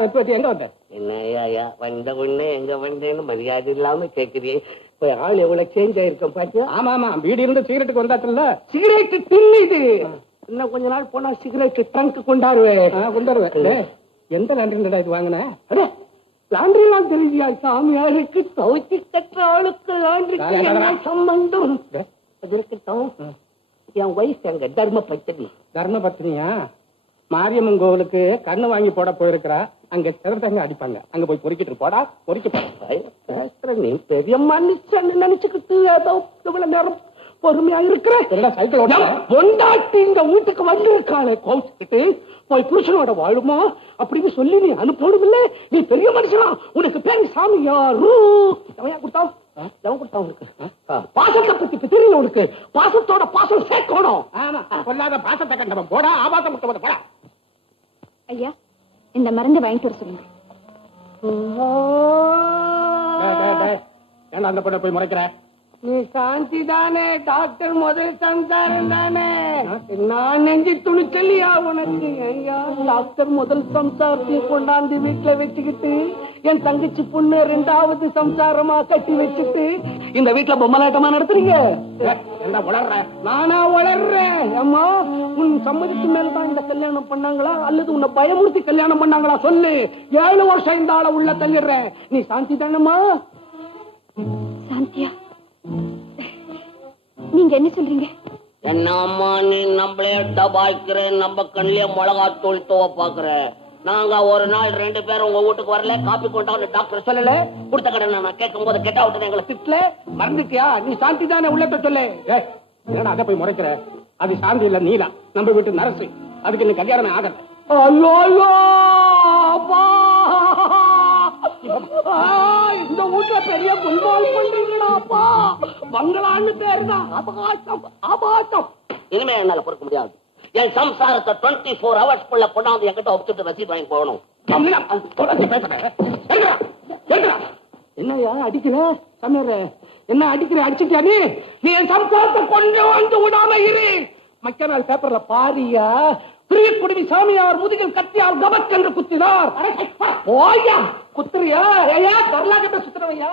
வெற்றி எங்க வந்த? என்னையா வந்த உடனே எங்க வந்தேன்னு மரியாதை இல்லாம கேக்குறீ. இப்ப ஆள் எவ்வளவு சேஞ்ச் ஆயிருக்கோம் பாத்தியா? ஆமா ஆமா, வீடு இருந்து சிகரெட்டுக்கு வந்தாச்சுல்ல. சிகரெட்டு தின்னுது. இன்னும் கொஞ்ச நாள் போனா சிகரெட்டு ட்ரங்க் கொண்டாடுவேன். எந்த லாண்டரி இது வாங்கின? லாண்டரி எல்லாம் தெரியுதியா? சாமியாருக்கு துவைச்சி கட்டுற ஆளுக்கு லாண்டரி சம்பந்தம் அது இருக்கட்டும். என் வயசு அங்க தர்ம பத்தினியா? மாரியம்மன் கோவிலுக்கு கண்ணு வாங்கி போட போயிருக்கிறா. அங்க சிறந்தவங்க அடிப்பாங்க. அங்க போய் பொறுக்கிட்டு போடா. பேசுற நீ பெரிய மனுஷன் நினைச்சுக்கிட்டு ஏதோ இவ்வளவு நேரம் பொறுமையா இருக்கிற. சைக்கிள் பொண்டாட்டி இந்த வீட்டுக்கு வந்திருக்காளே கோவிச்சுக்கிட்டு போய் புருஷனோட வாழுமா அப்படின்னு சொல்லி நீ அனுப்பணும் இல்ல. நீ பெரிய மனுஷனா? உனக்கு பேரு சாமியாரு. கொடுத்தா உனக்கு பாசத்தை பத்தி தெரியல. உனக்கு பாசத்தோட பாசம் சேர்க்கணும். சொல்லாத பாசத்தை கண்டவன் போடா. ஆபாசம் முட்டவன் போடா. ஐயா, இந்த மருந்து வாங்கிட்டு வர சொல்லுங்க. ஏன்னா அந்த பொண்ணை போய் முறைக்கிற? நீ சாந்தி தானே? டாக்டர் முதல் சம்சாரம் தானே? நான் நெஞ்சு துணிச்சலியா உனக்கு? ஐயா, டாக்டர் முதல் சம்சாரத்தையும் கொண்டாந்து வீட்டுல வச்சுக்கிட்டு என் தங்கச்சி பொண்ணு ரெண்டாவது சம்சாரமா கட்டி வச்சுட்டு இந்த வீட்டுல பொம்மலாட்டமா நடத்துறீங்க. நானா வளர்றேன்? அம்மா, உன் சம்மதிக்கு மேலதான் இந்த கல்யாணம் பண்ணாங்களா அல்லது உன்னை பயமுறுத்தி கல்யாணம் பண்ணாங்களா? சொல்லு. 7 வருஷம் இந்த ஆள உள்ள தள்ளிடுறேன். நீ சாந்தி தானம்மா? சாந்தியா? நீங்க என்ன சொல்றீங்க? என்னம்மா நீ நம்மளே டபாய்க்கிற, நம்ம கண்ணிலே மிளகாத்தூள் துவ பாக்குற. நாங்க ஒரு நாள் 2 பேரும் உங்க வீட்டுக்கு வரல, காப்பி கொண்டாந்து டாக்டர் சொல்லல. கொடுத்த கடனை நான் கேட்கும் போது கெட்ட விட்டு எங்களை திட்டல. மறந்துட்டியா? நீ சாந்தி தானே? உள்ளத சொல்லு. ஏன்னா அதை போய் முறைக்கிற? அது சாந்தி இல்ல, நீலா, நம்ம வீட்டு நரசு. அதுக்கு இன்னும் கல்யாணம் ஆகல. ஐயோ இந்த வீட்டுல பெரிய குல்மாலி பண்றீங்களாப்பா. பங்களான்னு பேருதான். அபகாசம் அபாசம். இனிமே என்னால பொறுக்க முடியாது. என் சம்சாரத்தை 24 ஹவர்ஸ்க்குள்ள கொண்டாந்து என்கிட்ட ஒப்பிட்டு ரசீது வாங்கி போகணும். என்னையா அடிக்கிற? சமையற என்ன அடிக்கிற? அடிச்சுட்டியா நீ? என் சம்சாரத்தை கொண்டு வந்து விடாம இரு. மக்க நாள் பேப்பர்ல பாரியா, பிரிய குடிவி சாமியார் முதுகில் கத்தியால் கபக் என்று குத்தினார். ஓயா குத்துறியா? ஏயா கர்நாடக சுத்துறவையா?